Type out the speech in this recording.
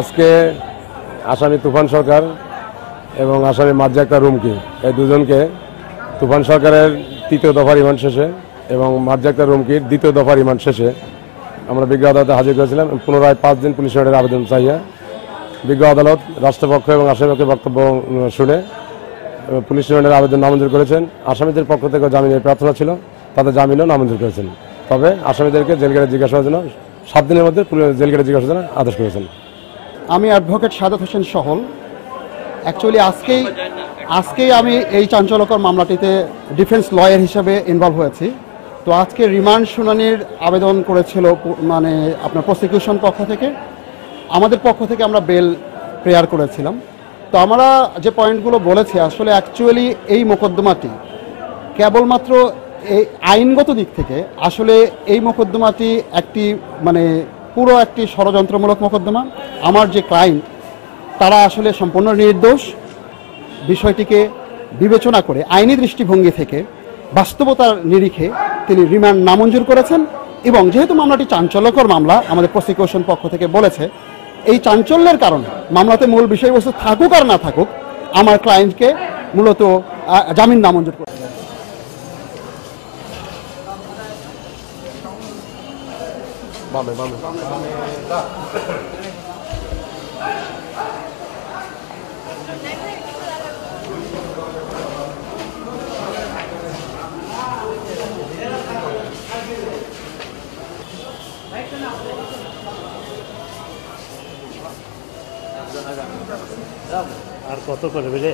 আজকে আসামি তুফান সরকার এবং আসামি মাজ্জা আক্তার রুমকি এই দুজনকে তুফান সরকারের ৩য় দফা রিমান্ড শেষে এবং মাজ্জা আক্তার রুমকির ২য় দফা রিমান্ড শেষে আমরা বিজ্ঞ আদালতে হাজির করেছিলাম। পুনরায় 5 দিন পুলিশ রিমান্ডের আবেদন চাইয়া বিজ্ঞ আদালত রাষ্ট্রপক্ষ এবং আসামিপক্ষের বক্তব্য শুনে পুলিশ রিমান্ডের আবেদন নামঞ্জুর করেছেন। আসামিদের পক্ষ থেকে জামিনের প্রার্থনা ছিল, তাদের জামিনও নামঞ্জুর করেছেন। তবে আসামিদেরকে জেলগেটে জিজ্ঞাসাবাদের জন্য 7 দিনের মধ্যে জেলগেটে জিজ্ঞাসাবাদের জন্য আদেশ করেছেন। আমি অ্যাডভোকেট সাদাত হোসেন সহল। অ্যাকচুয়ালি আজকেই আমি এই চাঞ্চল্যকর মামলাটিতে ডিফেন্স লয়ার হিসেবে ইনভলভ হয়েছি। তো আজকে রিমান্ড শুনানির আবেদন করেছিল আপনার প্রসিকিউশন পক্ষ থেকে, আমাদের পক্ষ থেকে আমরা বেল প্রেয়ার করেছিলাম। তো আমরা যে পয়েন্টগুলো বলেছি, আসলে অ্যাকচুয়ালি এই মোকদ্দমাটি কেবলমাত্র এই আইনগত দিক থেকে আসলে এই মোকদ্দমাটি পুরো একটি ষড়যন্ত্রমূলক মোকদ্দমা। আমার যে ক্লায়েন্ট তারা আসলে সম্পূর্ণ নির্দোষ। বিষয়টিকে বিবেচনা করে আইনি দৃষ্টিভঙ্গি থেকে বাস্তবতার নিরিখে তিনি রিমান্ড নামঞ্জুর করেছেন। এবং যেহেতু মামলাটি চাঞ্চল্যকর মামলা, আমাদের প্রসিকিউশন পক্ষ থেকে বলেছে এই চাঞ্চল্যের কারণে মামলাতে মূল বিষয়বস্তু থাকুক আর না থাকুক, আমার ক্লায়েন্টকে মূলত জামিন নামঞ্জুর করে। আর কত করবে রে?